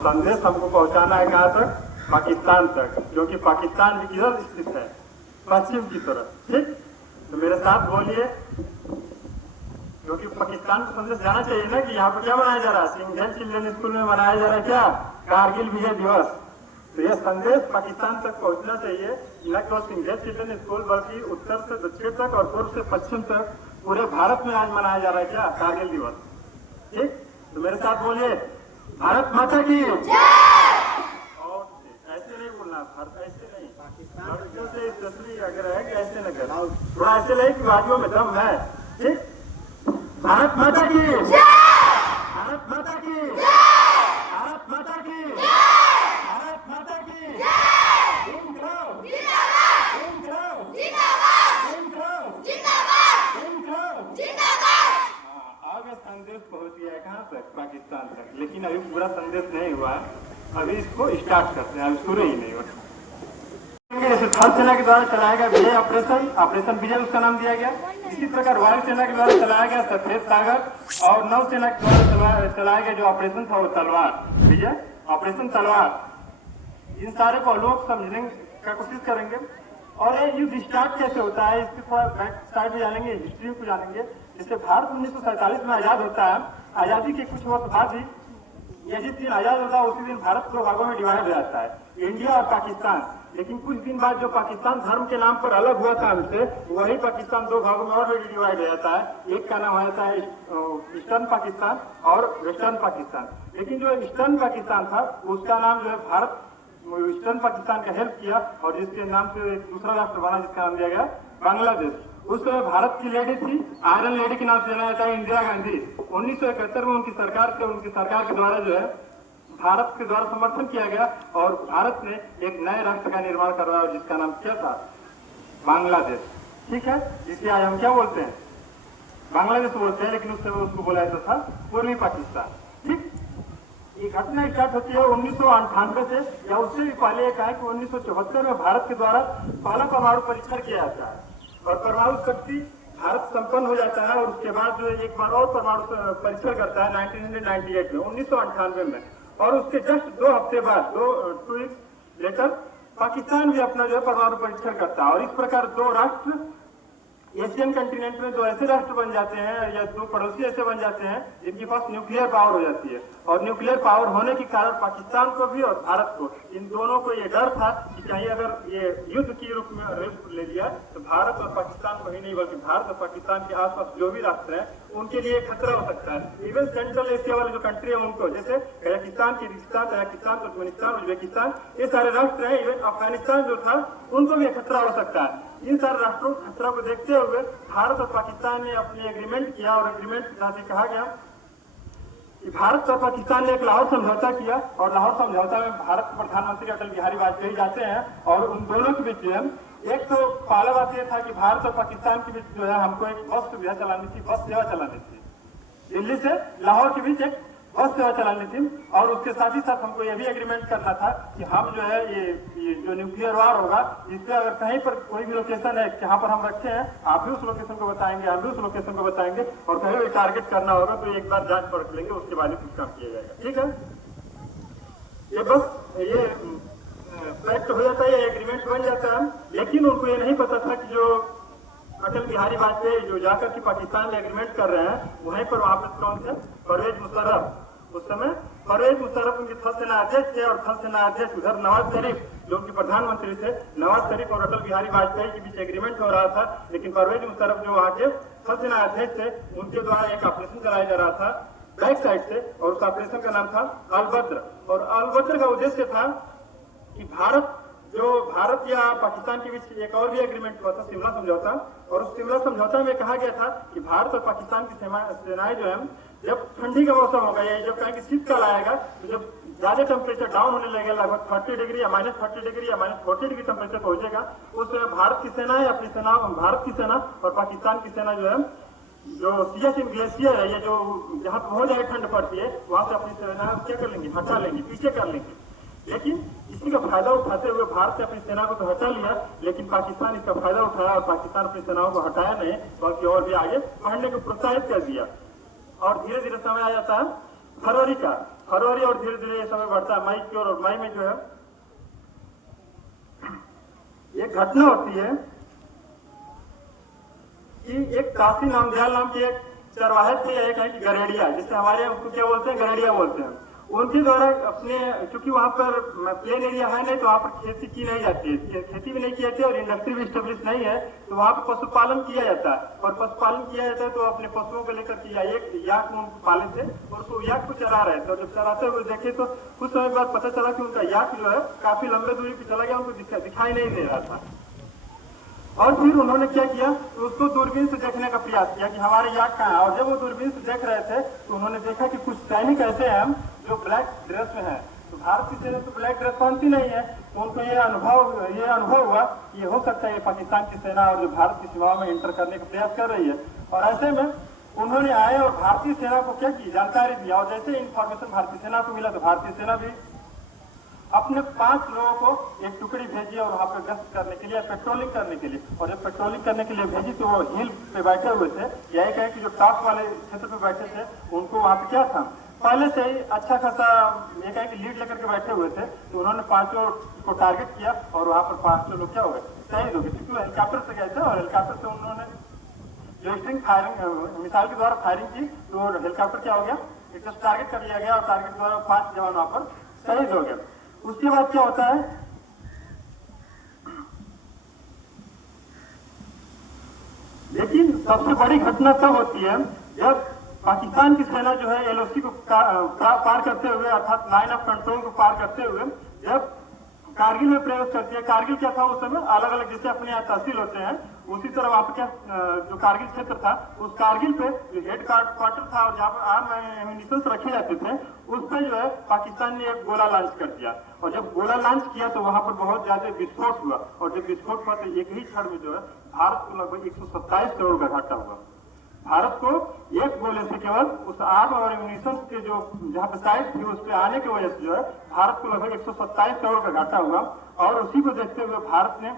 संदेश हमको पहुंचाना है कहाँ तक? पाकिस्तान तक, क्योंकि पाकिस्तान भी किधर स्थित है? पश्चिम की तरफ। ठीक, तो मेरे साथ बोलिए, क्योंकि पाकिस्तान को संदेश जाना चाहिए ना कि यहाँ पर क्या मनाया जा रहा है? सिंघल चिल्ड्रन स्कूल में मनाया जा रहा है क्या? कारगिल विजय दिवस। तो यह संदेश पाकिस्तान तक पहुंचना चाहिए, न केवल सिंघल चिल्ड्रन स्कूल बल्कि उत्तर से दक्षिण तक और पूर्व से पश्चिम तक पूरे भारत में आज मनाया जा रहा है क्या? कारगिल दिवस। ठीक, तो मेरे साथ बोलिए, भारत माता की और ऐसे नहीं बोलना, भारत ऐसे नहीं, लड़कियों से तस्वीर अगर है कि ऐसे न कर, थोड़ा ऐसे नहीं कि बाजुओं में दम है। ठीक, भारत माता की, भारत माता की, भारत माता की, भारत माता की, आगे संदेश पहुंच गया है कहाँ तक? पाकिस्तान तक, लेकिन अभी पूरा संदेश नहीं हुआ है। अभी इसको स्टार्ट करते हैं, अभी शुरू ही नहीं हुआ। थल सेना के द्वारा चलाया गया विजय ऑपरेशन विजय उसका नाम दिया गया। इसी प्रकार वायु सेना के द्वारा चलाया गया सफेद सागर, और नौ सेना के द्वारा चलाया गया जो ऑपरेशन था वो तलवार विजय, ऑपरेशन तलवार। इन सारे को लोग समझने का कोशिश करेंगे। और ये युद्ध स्टार्ट कैसे होता है इसके थोड़ा बैक साइड में जानेंगे, हिस्ट्री को जानेंगे। जैसे भारत 1947 में आजाद होता है, आजादी के कुछ वर्ष बाद ही या जिस दिन आजाद होता है उसी दिन भारत दो भागों में डिवाइड हो जाता है, इंडिया और पाकिस्तान। लेकिन कुछ दिन बाद जो पाकिस्तान धर्म के नाम पर अलग हुआ था हमसे, वही पाकिस्तान दो भागों में और भी डिवाइड हो जाता है। एक का नाम हो जाता है ईस्टर्न पाकिस्तान और वेस्टर्न पाकिस्तान। लेकिन जो ईस्टर्न पाकिस्तान था उसका नाम जो है भारत ईस्टर्न पाकिस्तान का हेल्प किया, और जिसके नाम से एक दूसरा राष्ट्र बना जिसका नाम दिया गया बांग्लादेश। उस समय भारत की लेडी थी, आयरन लेडी के नाम से जाना जाता है, इंदिरा गांधी। 1971 में उनकी सरकार के द्वारा जो है भारत के द्वारा समर्थन किया गया, और भारत ने एक नए राष्ट्र का निर्माण करवाया, और जिसका नाम क्या था? बांग्लादेश। ठीक है, जिसे आज हम क्या बोलते हैं? बांग्लादेश बोलते हैं, लेकिन उस समय उसको बोला जाता था पूर्वी पाकिस्तान। ठीक, ये घटना स्टार्ट होती है 1998 से, या उससे भी पहले एक है कि 1974 में भारत के द्वारा पहला परमाणु परीक्षण किया जाता है, और परमाणु शक्ति भारत संपन्न हो जाता है। और उसके बाद जो एक बार और परमाणु परीक्षण करता है 1998 में, 1998 में। और उसके जस्ट 2 हफ्ते बाद, 2 वीक्स लेटर, पाकिस्तान भी अपना जो है परमाणु परीक्षण करता है। और इस प्रकार दो राष्ट्र एशियन कंटिनेंट में दो ऐसे राष्ट्र बन जाते हैं, या दो पड़ोसी ऐसे बन जाते हैं जिनके पास न्यूक्लियर पावर हो जाती है। और न्यूक्लियर पावर होने के कारण पाकिस्तान को भी और भारत को, इन दोनों को ये डर था कि कहीं अगर ये युद्ध के रूप में ले लिया तो भारत और पाकिस्तान को ही नहीं बल्कि भारत और पाकिस्तान के आसपास जो भी राष्ट्र हैं उनके लिए खतरा हो सकता है। इवन सेंट्रल एशिया वाले जो कंट्री है उनको, जैसे Kazakhstan, Kyrgyzstan, Tajikistan, Turkmenistan, Uzbekistan, ये सारे राष्ट्र हैं। इवन अफगानिस्तान जो था उनको भी खतरा हो सकता है। इन सारे राष्ट्रों के खतरा को देखते हुए भारत और पाकिस्तान ने अपने एग्रीमेंट किया, और एग्रीमेंट के साथ कहा गया कि भारत और पाकिस्तान ने एक लाहौर समझौता किया। और लाहौर समझौता में भारत के प्रधानमंत्री अटल बिहारी वाजपेयी जाते हैं, और उन दोनों के बीच में एक तो पहला बात यह था कि भारत और पाकिस्तान के बीच जो है हमको एक बस सुविधा चलानी थी, बस सेवा चलानी थी, दिल्ली से लाहौर के बीच एक बस सेवा चलानी थी। और उसके साथ ही साथ हमको यह भी एग्रीमेंट करना था कि हम जो है ये जो न्यूक्लियर वार होगा, इससे अगर कहीं पर कोई भी लोकेशन है जहाँ पर हम रखे हैं, आप भी उस लोकेशन को बताएंगे, हम भी उस लोकेशन को बताएंगे, और कहीं भी टारगेट करना होगा तो एक बार जांच परख लेंगे, उसके बाद ही कुछ काम किया जाएगा। ठीक है, ये बस ये फैक्ट हो जाता है, ये एग्रीमेंट बन जाता है। लेकिन उनको ये नहीं पता था कि जो अटल बिहारी वाजपेयी जो जाकर के पाकिस्तान में एग्रीमेंट कर रहे हैं, वहीं पर वहां पर कौन थे? परवेज मुशर्रफ। उस समय परवेज मुशर्रफ उनके थल सेना अध्यक्ष थे, और थल सेना अध्यक्ष उधर नवाज शरीफ जो कि प्रधानमंत्री थे, नवाज शरीफ और अटल बिहारी वाजपेयी के बीच एग्रीमेंट हो रहा था। लेकिन परवेज मुशर्रफ जो वहां के थल सेना अध्यक्ष थे, उनके द्वारा एक ऑपरेशन चलाया जा रहा था बैक साइड से, और उस ऑपरेशन का नाम था अलबद्र। और अलबद्र का उद्देश्य था कि भारत या पाकिस्तान के बीच एक और भी एग्रीमेंट हुआ था, शिमला समझौता। और उस शिमला समझौता में कहा गया था कि भारत और पाकिस्तान की सेनाएं जो है, जब ठंडी का मौसम होगा, ये जब कहें कि शीतकाल आएगा, तो जब ज्यादा टेम्परेचर डाउन होने लगेगा, लगभग 30 डिग्री या -30 डिग्री या -40 डिग्री टेम्परेचर पहुंचेगा, उस भारत की सेनाएं अपनी सेना, भारत की सेना और पाकिस्तान की सेना जो है, जो सियाचिन ग्लेशियर है, ये जो जहाँ बहुत ज्यादा ठंड पड़ती है, वहां से अपनी सेना क्या कर लेंगे? हटा लेंगे, पीछे कर लेंगे। लेकिन इसी का फायदा उठाते हुए भारत ने अपनी सेना को तो हटा लिया, लेकिन पाकिस्तान इसका फायदा उठाया, और पाकिस्तान अपनी सेनाओं को हटाया नहीं, बल्कि और भी आगे बढ़ने को प्रोत्साहित कर दिया। और धीरे धीरे समय आ जाता है फरवरी का। फरवरी और धीरे धीरे ये समय बढ़ता है मई की ओर, और मई में जो है एक घटना होती है कि एक काशी नामदयाल नाम की एक चरवाहे थे, एक है कि गरेड़िया, जिससे हमारे यहाँ उसको क्या बोलते हैं, गरेड़िया बोलते हैं। उनके द्वारा अपने, क्योंकि वहाँ पर प्लेन एरिया है नहीं, तो वहाँ पर खेती की नहीं जाती है, खेती भी नहीं की जाती है और इंडस्ट्री भी स्टेब्लिश नहीं है, तो वहाँ पर पशुपालन किया जाता है। और पशुपालन किया जाता है तो अपने पशुओं को लेकर के एक याक में पाले थे और उसको याक को चला रहे थे, और जब चलाते हुए देखे तो कुछ समय बाद पता चला कि उनका याक जो है काफी लंबे दूरी पर चला गया, उनको दिखाई नहीं दे रहा था। और फिर उन्होंने क्या किया, तो उसको दूरबीन से देखने का प्रयास किया कि हमारे याक कहाँ है। और जब वो दूरबीन से देख रहे थे तो उन्होंने देखा कि कुछ सैनिक ऐसे हैं जो ब्लैक ड्रेस में हैं। तो भारत की सेना तो ब्लैक ड्रेस पहनती नहीं है, तो उनको ये अनुभव हुआ कि हो सकता है ये पाकिस्तान की सेना और जो भारत की सीमाओं में एंटर करने का प्रयास कर रही है। और ऐसे में उन्होंने आए और भारतीय सेना को क्या की, जानकारी दिया। और जैसे इन्फॉर्मेशन भारतीय सेना को मिला तो भारतीय सेना भी अपने 5 लोगों को एक टुकड़ी भेजी और वहां पर गश्त करने के लिए, पेट्रोलिंग करने के लिए। और जब पेट्रोलिंग करने के लिए भेजी तो वो हिल पे बैठे हुए थे, यही कहें कि जो टॉप वाले क्षेत्र पे बैठे थे उनको वहां पे क्या था, पहले से ही अच्छा खासा ये कहें कि लीड लेकर के बैठे हुए थे। तो उन्होंने 5 को टारगेट किया और वहां पर 5 लोग क्या हो गए, शहीद हो गए, क्योंकि हेलीकॉप्टर से गए थे। और हेलीकॉप्टर से उन्होंने जो स्ट्रिंग फायरिंग, मिसाइल के द्वारा फायरिंग की, तो हेलीकॉप्टर क्या हो गया, एक टारगेट कर लिया गया और टारगेट द्वारा 5 जवान वहां पर शहीद हो गए। उसके बाद क्या होता है, लेकिन सबसे बड़ी घटना तब होती है जब पाकिस्तान की सेना जो है एलओसी को पार करते हुए, अर्थात लाइन ऑफ कंट्रोल को पार करते हुए जब कारगिल में प्रवेश करती है। कारगिल क्या था उस समय, अलग अलग जैसे अपने यहाँ तहसील होते हैं उसी तरह वहां पर क्या जो कारगिल क्षेत्र था, उस कारगिल पे जो हेड क्वार्टर था और जहाँ पर आर्म एम्यूनिशंस रखे जाते थे, उस पर जो है पाकिस्तान ने एक गोला लॉन्च कर दिया। और जब गोला लॉन्च किया तो वहां पर बहुत ज्यादा विस्फोट हुआ, और जब विस्फोट हुआ तो एक ही क्षण में जो है भारत को लगभग 127 करोड़ का घाटा हुआ। भारत को एक गोले से केवल उस आर्म और एम्यूनिशन के जो जहां पर साइट थी उस पर आने की वजह से जो है भारत को लगभग 127 करोड़ का घाटा हुआ। और उसी को देखते हुए भारत ने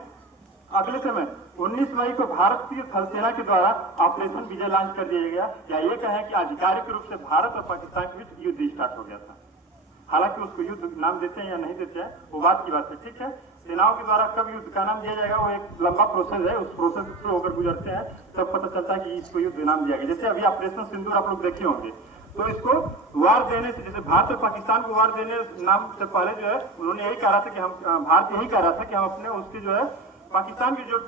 अगले समय 19 मई को भारत की थल सेना के द्वारा ऑपरेशन विजय लॉन्च कर दिया गया, या ये कहें कि आधिकारिक रूप से भारत और पाकिस्तान के बीच युद्ध स्टार्ट हो गया था। हालांकि उसको युद्ध नाम देते हैं या नहीं देते हैं वो बात की बात है, ठीक है। सेनाओं के द्वारा कब युद्ध का नाम दिया जाएगा वो एक लंबा प्रोसेस है, उस प्रोसेस से होकर गुजरते हैं तब पता चलता है कि इसको युद्ध नाम दिया गया। जैसे अभी ऑपरेशन सिंदूर आप लोग देखे होंगे, तो इसको वार देने से, जैसे भारत और पाकिस्तान को वार देने नाम से पहले जो है उन्होंने यही कहा था कि हम, भारत यही कह रहा था कि हम अपने उसकी जो है पाकिस्तान के जो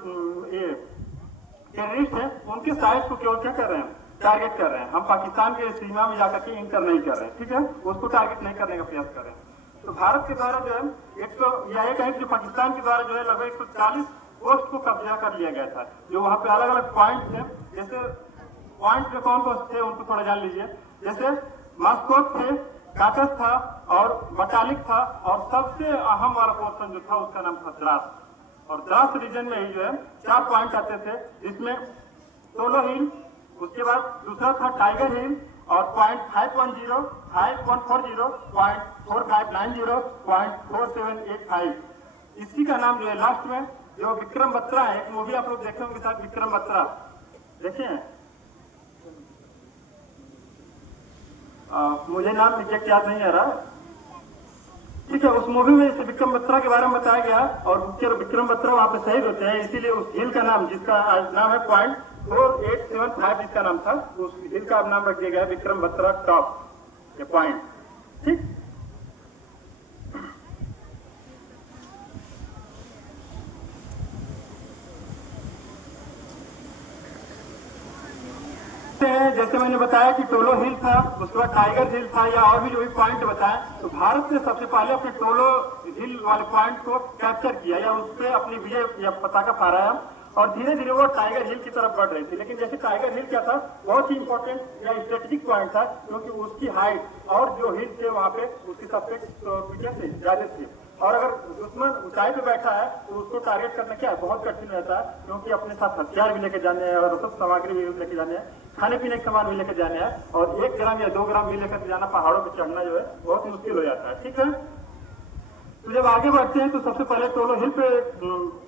टेररिस्ट हैं उनके साइट को केवल क्या कर रहे हैं, टारगेट कर रहे हैं। हम पाकिस्तान के सीमा में जाकर के इंटर नहीं कर रहे हैं, ठीक है, उसको टारगेट नहीं करने का प्रयास कर रहे हैं। तो भारत के द्वारा जो है 100 या एक है जो पाकिस्तान के द्वारा जो है लगभग 140 पोस्ट को कब्जा कर लिया गया था, जो वहां पे अलग अलग पॉइंट थे। जैसे पॉइंट पे कौन कौन थे उनको थोड़ा जान लीजिए। जैसे मास्कोट थे, काकस था और बटालिक था, और सबसे अहम वाला पोर्शन जो था उसका नाम था द्रास। और द्रास रीजन में ही जो है 4 पॉइंट आते थे, जिसमें टोलो हिल, उसके बाद दूसरा था टाइगर हिल, और पॉइंट 510, 5140, पॉइंट 4590, पॉइंट 4785। इसी का नाम जो है लास्ट में जो विक्रम बत्रा है, एक मूवी आप लोग देखे होंगे साथ, विक्रम बत्रा देखे, मुझे नाम एग्जैक्ट याद नहीं आ रहा, ठीक है। उस मूवी में जैसे विक्रम बत्रा के बारे में बताया गया, और विक्रम बत्रा वहां पे शहीद होते हैं, इसीलिए उस हिल का नाम, जिसका नाम है पॉइंट 4875 जिसका नाम था, उस हिल का नाम रख दिया गया विक्रम बत्रा टॉप ये पॉइंट, ठीक। जैसे मैंने बताया कि टोलो हिल था, उसके बाद टाइगर हिल था, या और भी जो भी पॉइंट बताया, तो भारत ने सबसे पहले अपने टोलो हिल वाले पॉइंट को कैप्चर किया या उस पर अपनी विजय या पताका फहराया, और धीरे धीरे वो टाइगर हिल की तरफ बढ़ रही थी। लेकिन जैसे टाइगर हिल क्या था, बहुत ही इंपॉर्टेंट या स्ट्रेटेजिक पॉइंट था, क्योंकि उसकी हाइट और जो हिल थे वहां पे उसकी सबसे ज्यादा थी। और अगर दुश्मन ऊंचाई पे बैठा है तो उसको टारगेट करना क्या है, बहुत कठिन रहता है, क्योंकि अपने साथ हथियार भी लेके जाने हैं और सब सामग्री भी लेके जाने हैं, खाने पीने के सामान भी लेकर जाने हैं, और 1 ग्राम या 2 ग्राम भी लेकर जाना पहाड़ों पर चढ़ना जो है बहुत मुश्किल हो जाता है, ठीक है। तो जब आगे बढ़ते हैं तो सबसे पहले टोलो हिल पे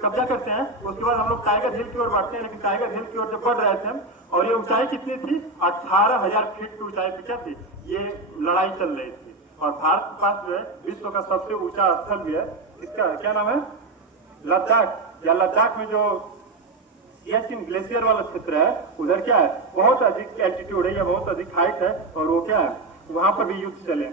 कब्जा करते हैं, उसके बाद हम लोग टाइगर हिल की ओर बढ़ते हैं। लेकिन टाइगर हिल की ओर जब बढ़ रहे थे, और ये ऊंचाई कितनी थी, 18,000 फीट की ऊंचाई पे क्या थी, ये लड़ाई चल रही थी। और भारत के पास जो है विश्व का सबसे ऊंचा स्थल भी है, इसका क्या नाम है, लद्दाख। या लद्दाख में जो सियाचिन ग्लेशियर वाला क्षेत्र है, उधर क्या है, बहुत अधिक एल्टीट्यूड है या बहुत अधिक हाइट है, और वो क्या है, वहां पर भी युद्ध चले।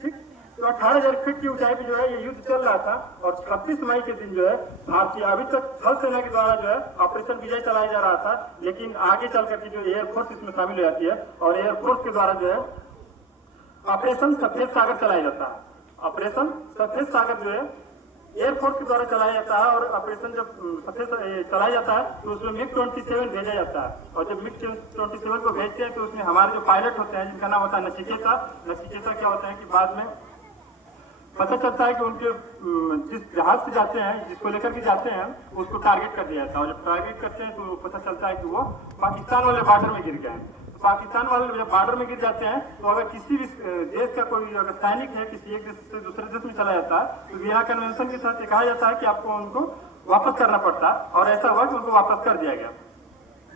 ठीक, तो 18,000 फीट की ऊंचाई पे जो है ये युद्ध चल रहा था, और 26 मई के दिन जो है भारतीय अभी तक थल सेना के द्वारा जो है ऑपरेशन विजय चलाया जा रहा था, लेकिन आगे चल करके जो एयरफोर्स इसमें शामिल हो जाती है, और एयरफोर्स के द्वारा जो है ऑपरेशन सफेद सागर चलाया जाता है। ऑपरेशन सफेद सागर जो है एयरफोर्स के द्वारा चलाया जाता है, और ऑपरेशन जब सफेद चलाया जाता है तो उसमें MiG-27 भेजा जाता है, और जब MiG-27 को भेजते हैं तो उसमें हमारे जो पायलट होते हैं जिनका नाम होता है नचिकेता क्या होता है कि बाद में पता चलता है कि उनके जिस जहाज से जाते हैं, जिसको लेकर के जाते हैं, उसको टारगेट कर दिया जाता है, और जब टारगेट करते हैं तो पता चलता है कि वो पाकिस्तान वाले बॉर्डर में गिर गए हैं। तो पाकिस्तान वाले जब बॉर्डर में गिर जाते हैं तो अगर किसी भी देश का कोई अगर सैनिक है किसी एक देश से दूसरे देश में चला जाता है तो वियना कन्वेंशन के तहत कहा जाता है कि आपको उनको वापस करना पड़ता, और ऐसा हुआ कि उनको वापस कर दिया गया।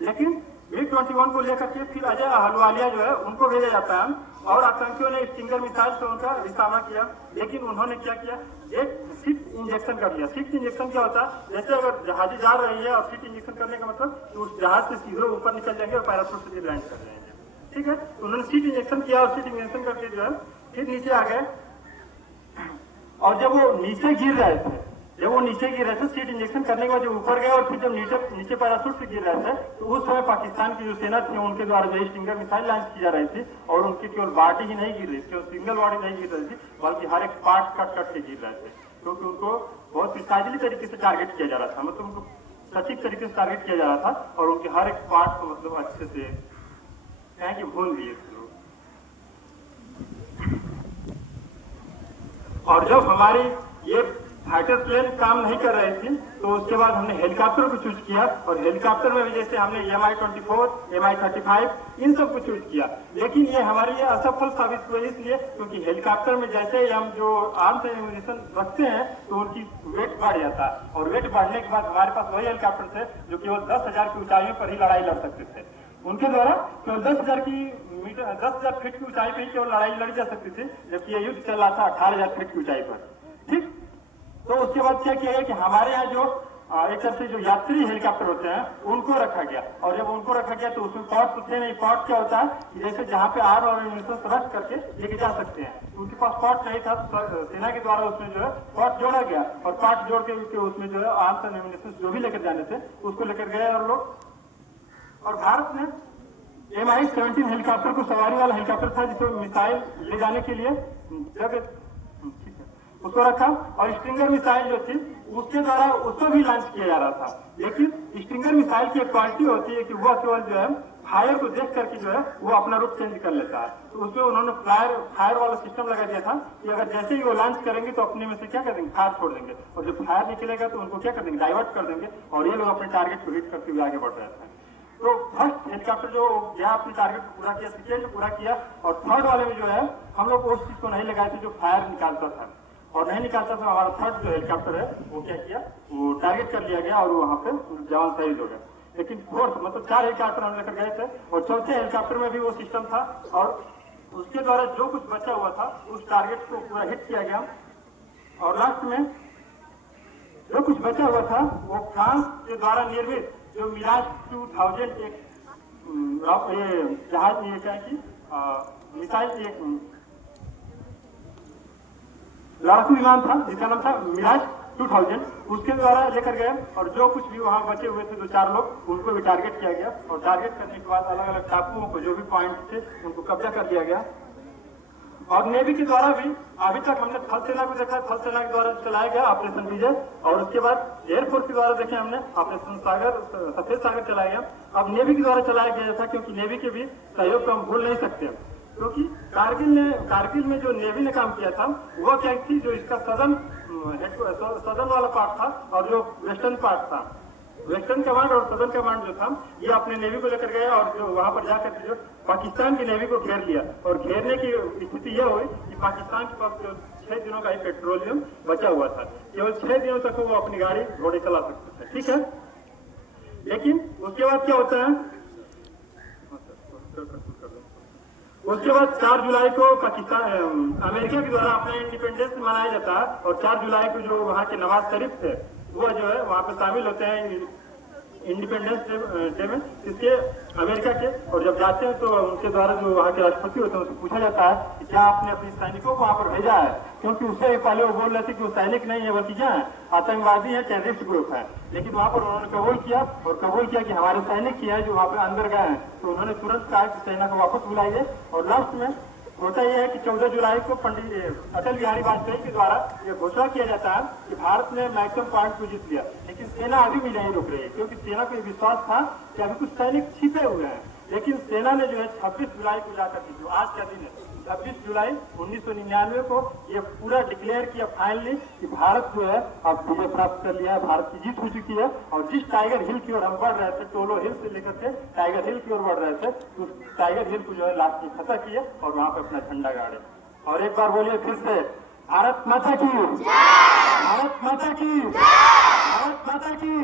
लेकिन MiG-21 को लेकर के फिर अजय अहलुवालिया जो है उनको भेजा जाता है, और आतंकियों ने स्टिंगर मिसाइल से उनका निशाना किया, लेकिन उन्होंने क्या किया, एक सीट इंजेक्शन कर लिया। सीट इंजेक्शन क्या होता है, जैसे अगर जहाज जा रही है और सीट इंजेक्शन करने का मतलब तो उस जहाज से सीधे ऊपर निकल जाएंगे और पैराशूट से लैंड कर जाएंगे। ठीक है, तो उन्होंने सीट इंजेक्शन किया, और सीट इंजेक्शन करके जो है फिर नीचे आ गए, और जब वो नीचे गिर रहे थे सीट इंजेक्शन करने के बाद जब ऊपर गए, और फिर जब नीचे पैराशूट से गिर रहे थे तो उस समय पाकिस्तान की जो सेना थी उनके द्वारा जो स्टिंगर मिसाइल लॉन्च की जा रही थी, और उनकी केवल बॉडी ही नहीं गिर रही थी, केवल सिंगल बॉडी नहीं गिर रही थी, बल्कि हर एक पार्ट कट के गिर रहे थे, क्योंकि उनको बहुत प्रिसाइजली तरीके से टारगेट किया जा रहा था, मतलब उनको सटीक तरीके से टारगेट किया जा रहा था, और उनके हर एक पार्ट को मतलब अच्छे से क्या कि भून दिए थे लोग। और जब हमारी ये फाइटर प्लेन काम नहीं कर रही थी तो उसके बाद हमने हेलीकॉप्टर को चूज किया, और हेलीकॉप्टर में भी जैसे हमने Mi-24, Mi-35 इन सब को चूज किया, लेकिन ये हमारे लिए असफल साबित हुए इसलिए क्योंकि हेलीकॉप्टर में जैसे ही हम जो आर्म्स एंड एम्यूनिशन रखते हैं तो उनकी वेट बढ़ जाता है, और वेट बढ़ने के बाद हमारे पास वही हेलीकॉप्टर थे जो केवल 10,000 की ऊंचाइयों पर ही लड़ाई लड़ सकते थे। उनके द्वारा केवल 10,000 फीट की ऊंचाई पर ही केवल लड़ाई लड़ी जा सकती थी, जबकि ये युद्ध चल रहा था 18,000 फीट की ऊंचाई पर। ठीक, तो उसके बाद क्या किया गया कि हमारे यहाँ जो एक तरह से जो यात्री हेलीकॉप्टर होते हैं उनको रखा गया, और जब उनको रखा गया तो उसमें पॉट तो थे नहीं। पॉट क्या होता है कि जैसे जहाँ पे आर्म और एम्यूनिशन रख करके लेके जा सकते हैं, तो उनके पास पॉट नहीं था, तो सेना के द्वारा उसमें जो है पॉट जोड़ा गया, और पॉट जोड़ के उसमें जो है आर्म्स और एम्यूनिशन जो भी लेकर जाने थे उसको लेकर गए और लोग। और भारत ने Mi-17 हेलीकॉप्टर को सवारी वाला हेलीकॉप्टर था जिसमें मिसाइल ले जाने के लिए जगह उसको रखा, और स्टिंगर मिसाइल जो थी उसके द्वारा उसको भी लॉन्च किया जा रहा था। लेकिन स्टिंगर मिसाइल की एक क्वालिटी होती है कि वह केवल जो है फायर को देख करके जो है वो अपना रूप चेंज कर लेता है, तो उसमें उन्होंने फायर वाला सिस्टम लगा दिया था कि अगर जैसे ही वो लॉन्च करेंगे तो अपने में से क्या कर देंगे, फायर छोड़ देंगे, और जब फायर निकलेगा तो उनको क्या कर देंगे, डाइवर्ट कर देंगे, और ये लोग अपने टारगेट को हिट करते हुए आगे बढ़ रहे थे। तो फर्स्ट हेलीकॉप्टर जो गया अपने टारगेट को पूरा किया, सेकेंड पूरा किया, और थर्ड वाले में जो है हम लोग उस चीज को नहीं लगाए थे जो फायर निकालता था, और नहीं निकालता था। हमारा थर्ड जो हेलीकॉप्टर है वो क्या किया, वो टारगेट कर लिया गया, और वहां पे जवान शहीद हो गया। लेकिन फोर्थ मतलब 4 हेलीकॉप्टर हम लेकर गए थे, और चौथे हेलीकॉप्टर में भी वो सिस्टम था, और उसके द्वारा जो कुछ बचा हुआ था उस टारगेट को पूरा हिट किया गया। और लास्ट में जो कुछ बचा हुआ था वो फ्रांस के द्वारा निर्मित जो मिराज 2000 एक जहाज ये क्या कि मिसाइल एक लड़ाकू विमान था जिसका नाम था मिराज 2000, उसके द्वारा लेकर गए, और जो कुछ भी वहां बचे हुए थे 2-4 लोग उनको भी टारगेट किया गया, और टारगेट करने के बाद अलग अलग टापुओं को जो भी पॉइंट थे उनको कब्जा कर लिया गया। और नेवी के द्वारा भी अभी तक हमने थल सेना को देखा, थल सेना के द्वारा चलाया गया ऑपरेशन विजय, और उसके बाद एयरफोर्स के द्वारा देखे हमने ऑपरेशन सफेद सागर चलाया गया। अब नेवी के द्वारा चलाया गया था, क्योंकि नेवी के भी सहयोग को हम भूल नहीं सकते, क्योंकि कारगिल में जो नेवी ने काम किया था वो क्या थी, जो इसका सदन वाला पार्ट था और जो वेस्टर्न पार्ट था, वेस्टर्न कमांड और सदर्न कमांड जो था ये अपने नेवी को लेकर गया, और जो वहां पर जाकर जो पाकिस्तान की नेवी को घेर लिया, और घेरने की स्थिति यह हुई कि पाकिस्तान के पास जो 6 दिनों का ही पेट्रोलियम बचा हुआ था, केवल 6 दिनों तक वो अपनी गाड़ी घोड़े चला सकते थे। ठीक है, लेकिन उसके बाद क्या होता है, उसके बाद 4 जुलाई को पाकिस्तान अमेरिका के द्वारा अपना इंडिपेंडेंस मनाया जाता है और 4 जुलाई को जो वहाँ के नवाज शरीफ थे वो जो है वहाँ पे शामिल होते हैं इंडिपेंडेंस डे में इसके अमेरिका के। और जब जाते हैं तो उनके द्वारा जो वहाँ के राष्ट्रपति होते हैं उनसे पूछा जाता है कि क्या आपने अपने सैनिकों को वहाँ पर भेजा है, क्योंकि उससे पहले वो बोल रहे थे कि वो सैनिक नहीं है बल्कि क्या है, आतंकवादी है, टेररिस्ट ग्रुप है। लेकिन वहाँ पर उन्होंने कबूल किया कि हमारे सैनिक ही है जो वहाँ पे अंदर गए हैं। तो उन्होंने तुरंत कहा कि सेना को वापस बुलाइए। और लास्ट में होता यह है कि 14 जुलाई को पंडित अटल बिहारी वाजपेयी के द्वारा यह घोषणा किया जाता है कि भारत ने मैक्सिमम पॉइंट को जीत लिया। लेकिन सेना अभी भी नहीं रुक रही है, क्योंकि सेना को विश्वास था कि अभी कुछ सैनिक छिपे हुए हैं। लेकिन सेना ने जो है 26 जुलाई को जाकर के, जो आज का दिन है 26 जुलाई 1999 को ये पूरा डिक्लेयर किया फाइनली कि भारत जो है अब विजय प्राप्त कर लिया है, भारत की जीत हो चुकी है। और जिस टाइगर हिल की ओर हम बढ़ रहे थे, टोलो हिल से लेकर के टाइगर हिल की ओर बढ़ रहे थे, तो टाइगर हिल को जो है लास्ट में फतह किए और वहां पे अपना झंडा गाड़े। और एक बार बोलिए फिर से, भारत माता की, भारत माता की, भारत माता की।